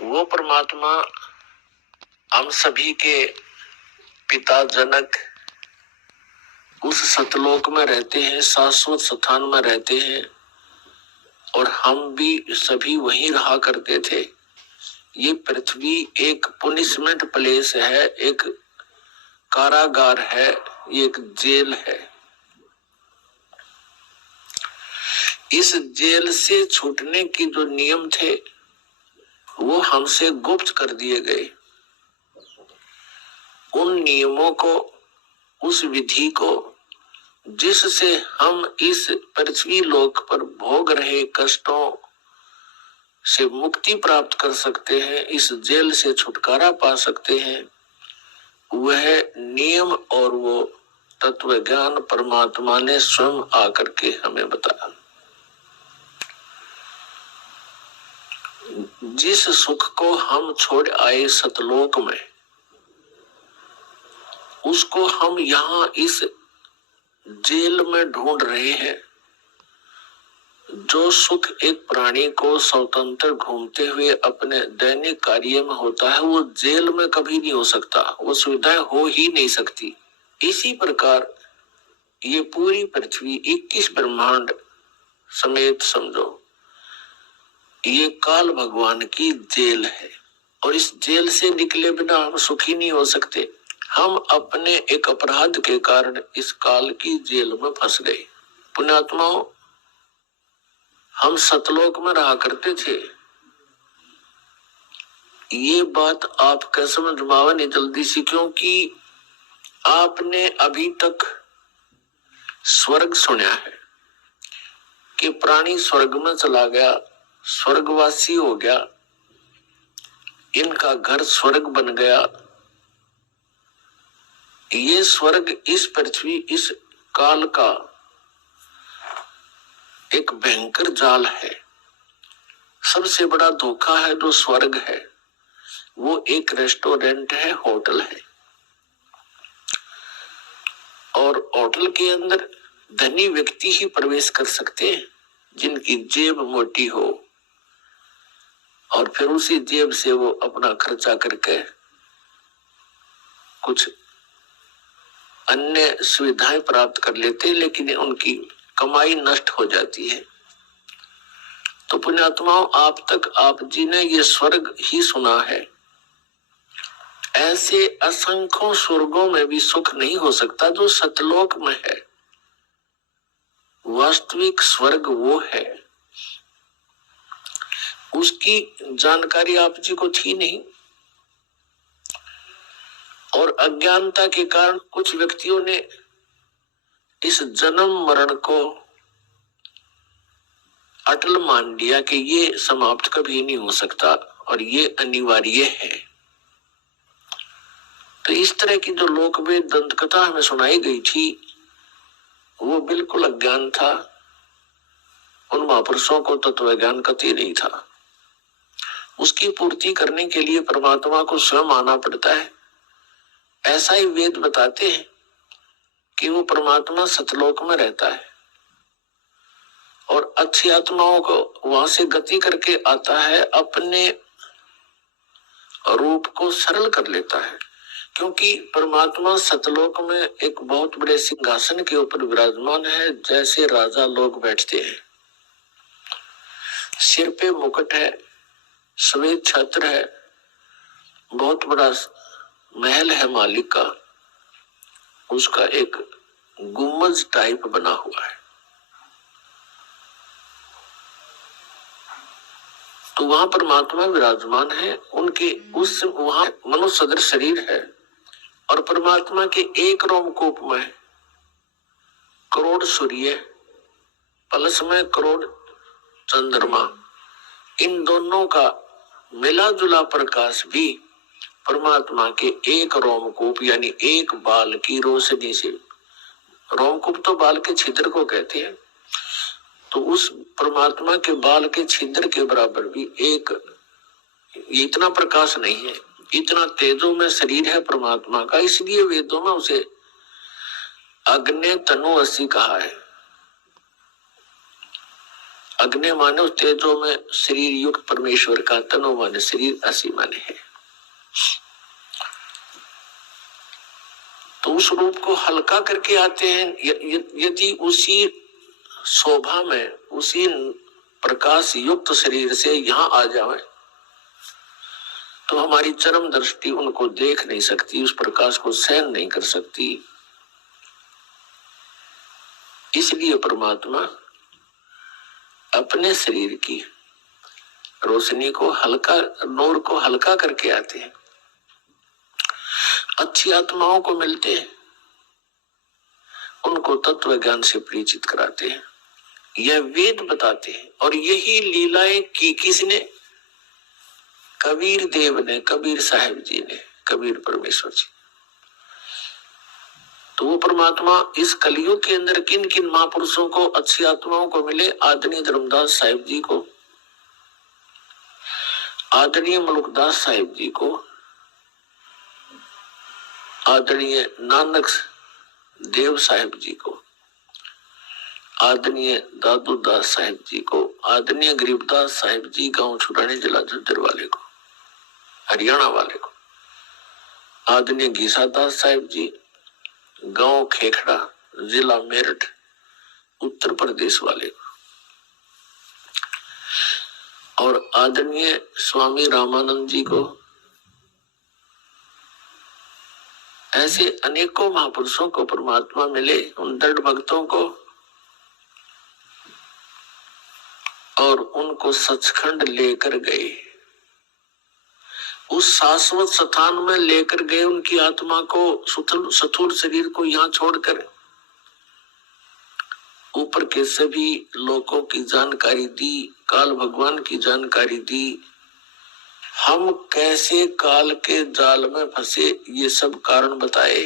वो परमात्मा हम सभी के पिता जनक उस सतलोक में रहते हैं, शाश्वत स्थान में रहते हैं, और हम भी सभी वहीं रहा करते थे। ये पृथ्वी एक पुनिशमेंट प्लेस है, एक कारागार है, ये एक जेल है। इस जेल से छूटने के जो नियम थे वो हमसे गुप्त कर दिए गए। उन नियमों को, उस विधि को जिससे हम इस पृथ्वी लोक पर भोग रहे कष्टों से मुक्ति प्राप्त कर सकते हैं, इस जेल से छुटकारा पा सकते हैं, वह नियम और वो तत्व ज्ञान परमात्मा ने स्वयं आकर के हमें बताया। जिस सुख को हम छोड़ आए सतलोक में, उसको हम यहाँ इस जेल में ढूंढ रहे हैं। जो सुख एक प्राणी को स्वतंत्र घूमते हुए अपने दैनिक कार्य में होता है, वो जेल में कभी नहीं हो सकता, वो सुविधाएं हो ही नहीं सकती। इसी प्रकार ये पूरी पृथ्वी 21 ब्रह्मांड समेत समझो, ये काल भगवान की जेल है, और इस जेल से निकले बिना हम सुखी नहीं हो सकते। हम अपने एक अपराध के कारण इस काल की जेल में फंस गए। पुण्यात्माओं, हम सतलोक में रहा करते थे। ये बात आप कैसे समझ पाओ नहीं जल्दी से, क्योंकि आपने अभी तक स्वर्ग सुना है कि प्राणी स्वर्ग में चला गया, स्वर्गवासी हो गया, इनका घर स्वर्ग बन गया। ये स्वर्ग इस पृथ्वी, इस काल का एक भयंकर जाल है। सबसे बड़ा धोखा है जो स्वर्ग है, वो एक रेस्टोरेंट है, होटल है, और होटल के अंदर धनी व्यक्ति ही प्रवेश कर सकते हैं जिनकी जेब मोटी हो, और फिर उसी जेब से वो अपना खर्चा करके कुछ अन्य सुविधाएं प्राप्त कर लेते हैं, लेकिन उनकी कमाई नष्ट हो जाती है। तो पुण्यात्माओं, आप तक आप जी ने ये स्वर्ग ही सुना है। ऐसे असंख्यों स्वर्गों में भी सुख नहीं हो सकता जो सतलोक में है। वास्तविक स्वर्ग वो है, उसकी जानकारी आप जी को थी नहीं, और अज्ञानता के कारण कुछ व्यक्तियों ने इस जन्म मरण को अटल मान लिया कि ये समाप्त कभी नहीं हो सकता और ये अनिवार्य है। तो इस तरह की जो लोकवेद दंत कथा हमें सुनाई गई थी, वो बिल्कुल अज्ञान था। उन महापुरुषों को तत्व ज्ञान कति नहीं था। उसकी पूर्ति करने के लिए परमात्मा को स्वयं आना पड़ता है। ऐसा ही वेद बताते हैं कि वो परमात्मा सतलोक में रहता है और अच्छी आत्माओं को वहां से गति करके आता है, अपने रूप को सरल कर लेता है। क्योंकि परमात्मा सतलोक में एक बहुत बड़े सिंहासन के ऊपर विराजमान है, जैसे राजा लोग बैठते हैं। सिर पे मुकुट है, श्वेत छत्र है, बहुत बड़ा महल है मालिक का, उसका एक गुम्बज टाइप बना हुआ है। तो वहां परमात्मा विराजमान है। उनके उस वहां मनुष्य सदृश शरीर है, और परमात्मा के एक रोमकूप में करोड़ सूर्य, पलस में करोड़ चंद्रमा, इन दोनों का मिला जुला प्रकाश भी परमात्मा के एक रोमकूप यानी एक बाल की रोशनी से, रोमकूप तो बाल के छिद्र को कहते हैं, तो उस परमात्मा के बाल के छिद्र के बराबर भी एक, इतना प्रकाश नहीं है, इतना तेजो में शरीर है परमात्मा का। इसलिए वेदों में उसे अग्नि तनु असी कहा है। अग्नि माने उस तेजो में शरीर युक्त परमेश्वर का, तनो माने शरीर, असी माने है। तो उस रूप को हल्का करके आते हैं। यदि उसी शोभा में, उसी प्रकाश युक्त शरीर से यहाँ आ जाए तो हमारी चरम दृष्टि उनको देख नहीं सकती, उस प्रकाश को सहन नहीं कर सकती। इसलिए परमात्मा अपने शरीर की रोशनी को हल्का, नूर को हल्का करके आते हैं। अच्छी आत्माओं को मिलते हैं, उनको तत्व ज्ञान से परिचित कराते हैं, यह वेद बताते हैं। और यही लीलाएं की किसने? कबीर देव ने, कबीर साहिब जी ने, कबीर परमेश्वर जी। तो वो परमात्मा इस कलयुग के अंदर किन किन महापुरुषों को, अच्छी आत्माओं को मिले? आदरणीय धर्मदास साहिब जी को, आदरणीय मलुकदास साहिब जी को, आदरणीय नानक देव साहिब जी को, आदरणीय दादू दास साहिब जी को, आदरणीय गरीबदास साहिब जी गांव छुराने जिला झज्जर वाले को, हरियाणा वाले को, आदरणीय गीसा दास साहिब जी गांव खेखड़ा जिला मेरठ उत्तर प्रदेश वाले को, और आदरणीय स्वामी रामानंद जी को। ऐसे अनेकों महापुरुषों को परमात्मा मिले, उन दृढ़ भक्तों को, और उनको सचखंड लेकर गए, उस शाश्वत स्थान में लेकर गए उनकी आत्मा को, स्थूल शरीर को यहाँ छोड़कर ऊपर के सभी लोकों की जानकारी दी, काल भगवान की जानकारी दी। हम कैसे काल के जाल में फंसे, ये सब कारण बताए।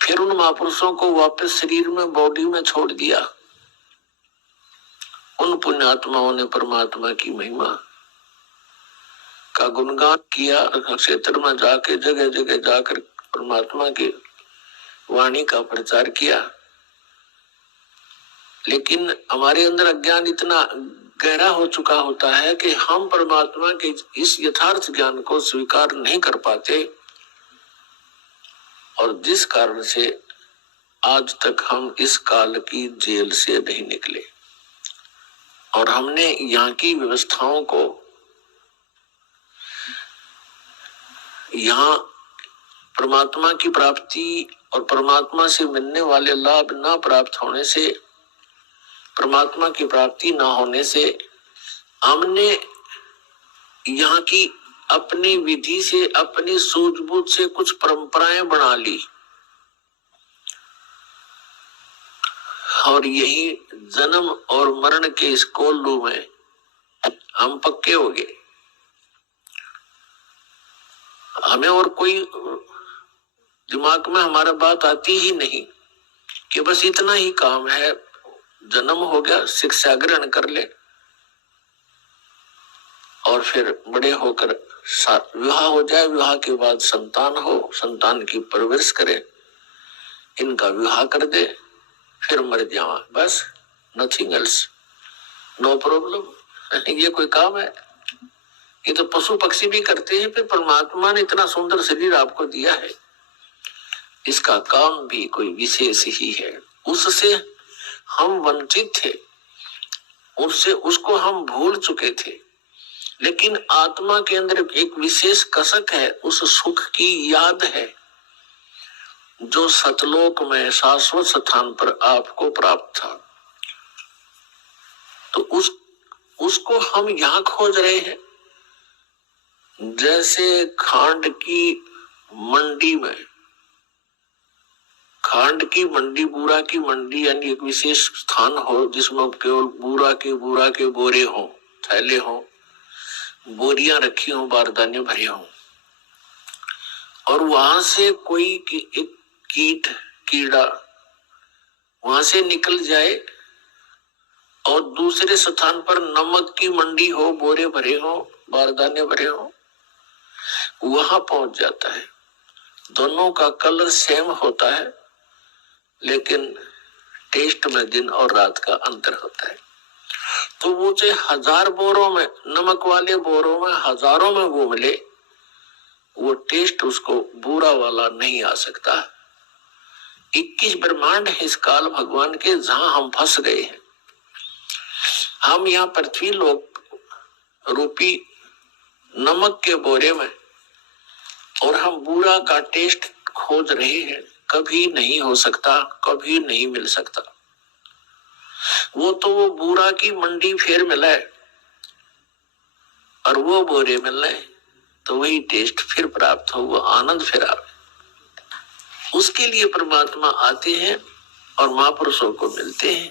फिर उन महापुरुषों को वापस शरीर में, बॉडी में छोड़ दिया। उन पुण्यात्माओं ने परमात्मा की महिमा का गुणगान किया, क्षेत्र में जाके, जगह जगह जाकर परमात्मा की वाणी का प्रचार किया। लेकिन हमारे अंदर अज्ञान इतना गहरा हो चुका होता है कि हम परमात्मा के इस यथार्थ ज्ञान को स्वीकार नहीं कर पाते, और जिस कारण से आज तक हम इस काल की जेल से नहीं निकले, और हमने यहाँ की व्यवस्थाओं को, यहाँ परमात्मा की प्राप्ति और परमात्मा से मिलने वाले लाभ न प्राप्त होने से, परमात्मा की प्राप्ति न होने से, हमने यहाँ की अपनी विधि से, अपनी सूझबूझ से कुछ परंपराएं बना ली, और यही जन्म और मरण के इस कोल्लू में हम पक्के हो गए। हमें और कोई दिमाग में हमारा बात आती ही नहीं कि बस इतना ही काम है, जन्म हो गया, शिक्षा ग्रहण कर ले, और फिर बड़े होकर विवाह हो जाए, विवाह के बाद संतान हो, संतान की परवरिश करे, इनका विवाह कर दे, फिर मर जावा, बस, नथिंग एल्स, नो प्रॉब्लम। ये कोई काम है? ये तो पशु पक्षी भी करते हैं। फिर परमात्मा ने इतना सुंदर शरीर आपको दिया है, इसका काम भी कोई विशेष ही है। उससे हम वंचित थे, उससे, उसको हम भूल चुके थे, लेकिन आत्मा के अंदर एक विशेष कसक है, उस सुख की याद है जो सतलोक में शाश्वत स्थान पर आपको प्राप्त था। तो उसको हम यहाँ खोज रहे हैं। जैसे खांड की मंडी में, खांड की मंडी, बूरा की मंडी, यानी एक विशेष स्थान हो जिसमें केवल बूरा के बोरे हो, थैले हो, बोरियां रखी हो, बारदाने भरे हो, और वहां से कोई एक कीड़ा वहां से निकल जाए, और दूसरे स्थान पर नमक की मंडी हो, बोरे भरे हो, बारदाने भरे हो, वहां पहुंच जाता है। दोनों का कलर सेम होता है, लेकिन टेस्ट में दिन और रात का अंतर होता है। तो वो चाहे 1000 बोरों में, नमक वाले बोरों में हजारों में वो मिले, वो टेस्ट उसको बुरा वाला नहीं आ सकता। 21 ब्रह्मांड है इस काल भगवान के, जहां हम फंस गए हैं। हम यहाँ पृथ्वी लोक रूपी नमक के बोरे में, और हम बुरा का टेस्ट खोज रहे हैं। कभी नहीं हो सकता, कभी नहीं मिल सकता। वो तो वो बुरा की मंडी फेर मिला है और वो बोरे मिल रहे, तो वही टेस्ट फिर प्राप्त हो, वो आनंद फिर आवे। उसके लिए परमात्मा आते हैं और महापुरुषों को मिलते हैं।